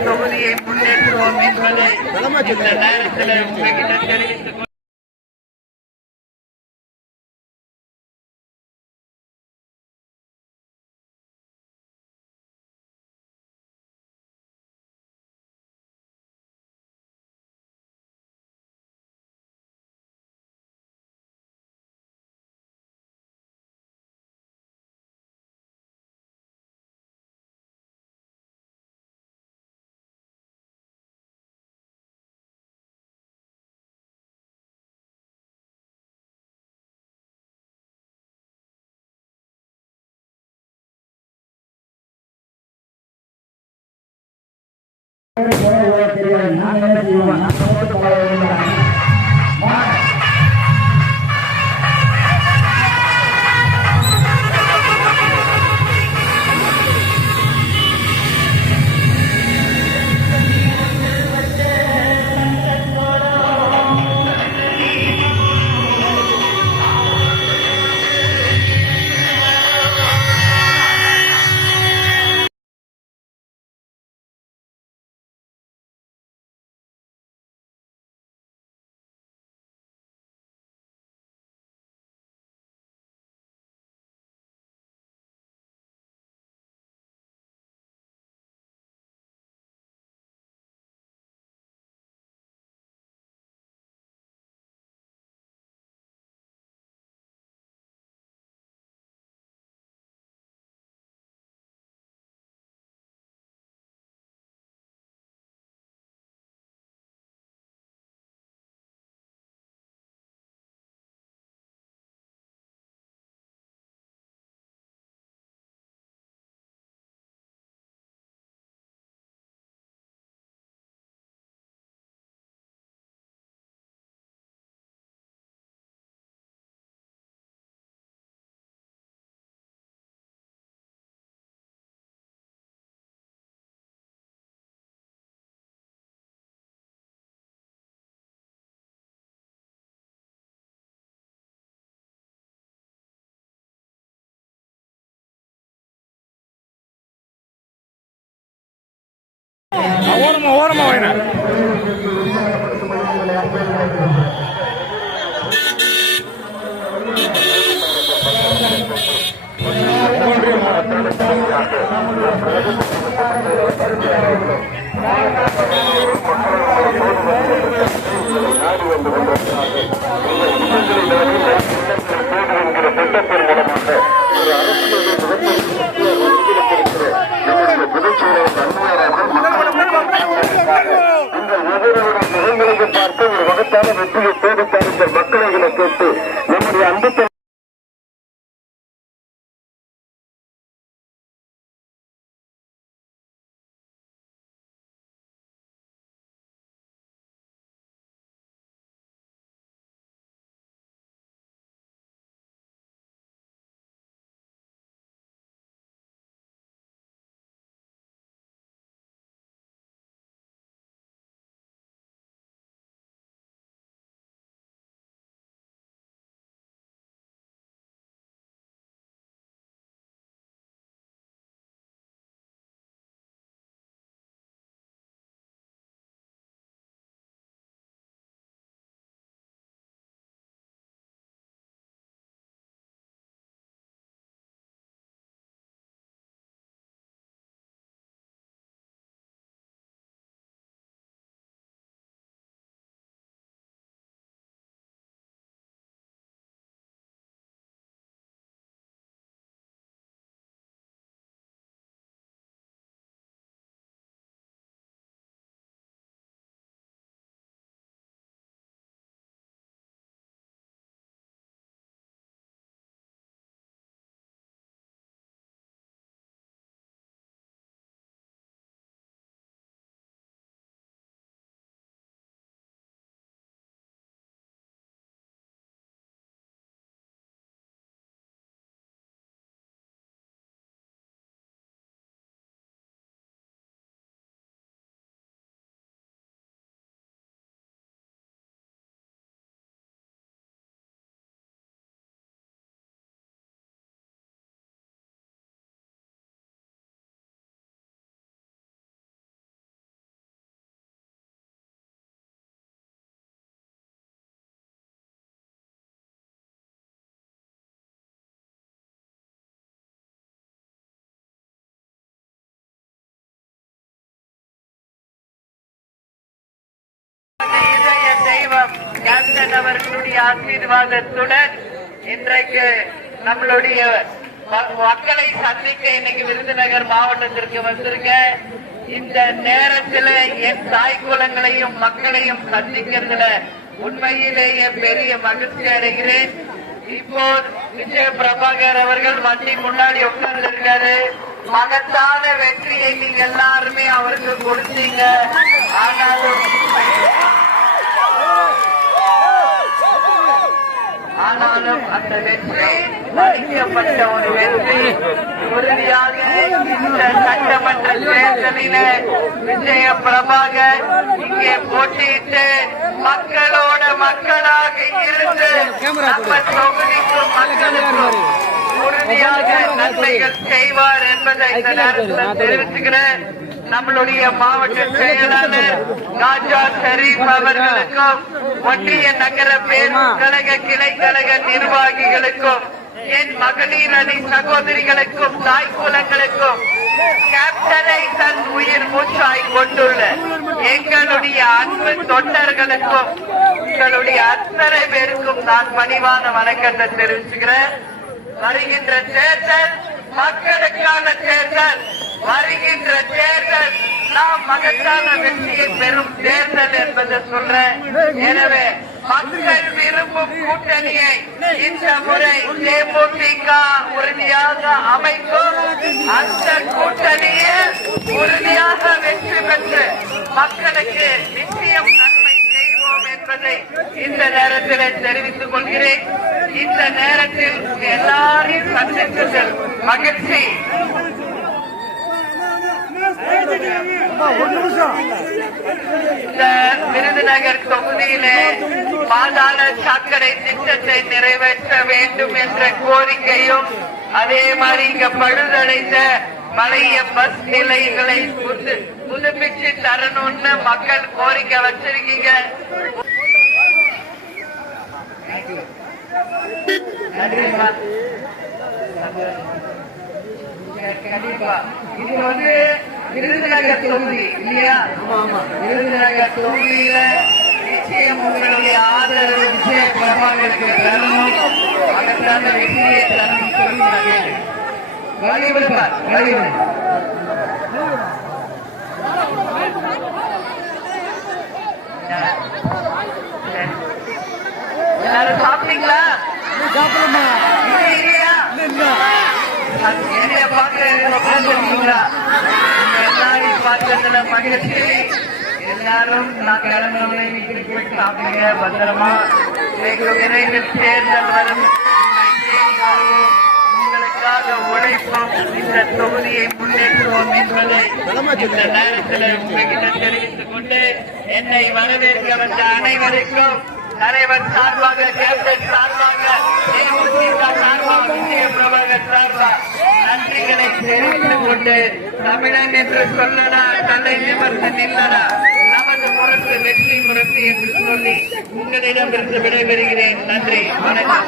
தொகுதியை முன்னேற்றுவோம் என்பதை இந்த நேரத்தில் உங்ககிட்ட தெரிவித்துக் ஓரமா வாங்கின பார்த்து ஒரு வகத்தான வெற்றியை தேடித்தார் மக்களை கேட்டு நம்முடைய அன்பு கேப்டன் அவர்களுடைய ஆசீர்வாதத்துடன் இன்றைக்கு நம்மளுடைய மக்களை சந்திக்க இன்னைக்கு விருதுநகர் மாவட்டத்திற்கு வந்திருக்க. இந்த நேரத்தில் என் தாய் குலங்களையும் மக்களையும் சந்திக்கிறதுல உண்மையிலேயே பெரிய மகிழ்ச்சி அடைகிறேன். இப்போ விஜய பிரபாகர் அவர்கள் வண்டி முன்னாடி உட்கார்ந்து இருக்காரு. மகத்தான வெற்றியை நீங்க எல்லாருமே அவருக்கு கொடுத்தீங்க. ஆனாலும் அந்த வெற்றி மதிக்கப்பட்ட ஒரு வெற்றி. உறுதியாக இந்த சட்டமன்ற தேர்தலில் விஜய பிரபாகர் இங்கே போட்டியிட்டு மக்களோட மக்களாக இருந்து நம்ம தொகுதிக்கும் மக்களுக்கும் உறுதியாக நன்மைகள் செய்வார் என்பதை இந்த நேரத்தில் தெரிவித்துக்கிறேன். நம்மளுடைய மாவட்ட செயலாளர் காஜா ஷரீப் அவர்களுக்கும் ஒன்றிய நகர பேரூர் கழக கிளை கழக நிர்வாகிகளுக்கும் என் மகளிர் அணி சகோதரிகளுக்கும் தாய் குலங்களுக்கும் கேப்டனை தன் உயிர் மூச்சாய் கொண்டுள்ள எங்களுடைய அன்பு தொண்டர்களுக்கும் உங்களுடைய அத்தனை பேருக்கும் நான் பணிவான வணக்கத்தை தெரிவிச்சுக்கிறேன். வருகின்ற தேர்தல் மக்களுக்கான தேர்தல். வருகின்ற தேர்தல் நாம் மகத்தான வெற்றியை பெறும் தேர்தல் என்பதை சொல்றேன். எனவே மக்கள் விரும்பும் கூட்டணியை இந்த முறை தேமுதிக உறுதியாக அமைக்கும். அந்த கூட்டணியை உறுதியாக வெற்றி பெற்று மக்களுக்கு நிச்சயம் நன்மை செய்வோம் என்பதை இந்த நேரத்தில் தெரிவித்துக் கொள்கிறேன். இந்த நேரத்தில் எல்லாரையும் சந்தித்ததில் மகிழ்ச்சி. இந்த விருதுநகர் தொகுதியிலே பாதாள சாக்கடை திட்டத்தை நிறைவேற்ற வேண்டும் என்ற கோரிக்கையும், அதே மாதிரி இங்க பழுதடைந்த பழைய பஸ் நிலையங்களை புதுப்பிச்சு தரணும்னு மக்கள் கோரிக்கை வச்சிருக்கீங்க. கண்டிப்பா இது வந்து விருதுநகர் தொகுதி இல்லையா? விருதுநகர் தொகுதியில நிச்சயம் உங்களுடைய ஆதரவு விஜய பிரபாகருக்கு தரணும். அதற்கான வெற்றியை தரணும் சொல்லி வழிவிடுவார். எல்லாரும் சாப்பிட்டீங்களா? எல்லாரையும் பார்த்ததுல மகிழ்ச்சி. எல்லாரும் நான் கிளம்புறவங்களை வீட்டுக்கு போய் சாப்பிடுங்க. பத்திரமா விரைவில் தேர்தல் வரும். உங்களுக்காக உழைப்போம். இந்த தொகுதியை முன்னேற்றுவோம் என்பதை இந்த நேரத்தில் உங்ககிட்ட தெரிவித்துக் கொண்டு என்னை வரவேற்க வந்த அனைவருக்கும் தலைவர் சார்பாக, கேப்டன் சார்பாக, தேமுதிக சார்பாக, விஜய பிரபாகர் சார்பாக நன்றிகளை தெரிவித்துக் கொண்டு தமிழன் என்று சொல்லடா, தலை நிமிர்ந்து நில்லடா, நமது முரசு வெற்றி முரசு என்று சொல்லி உங்களிடமிருந்து விடைபெறுகிறேன். நன்றி, வணக்கம்.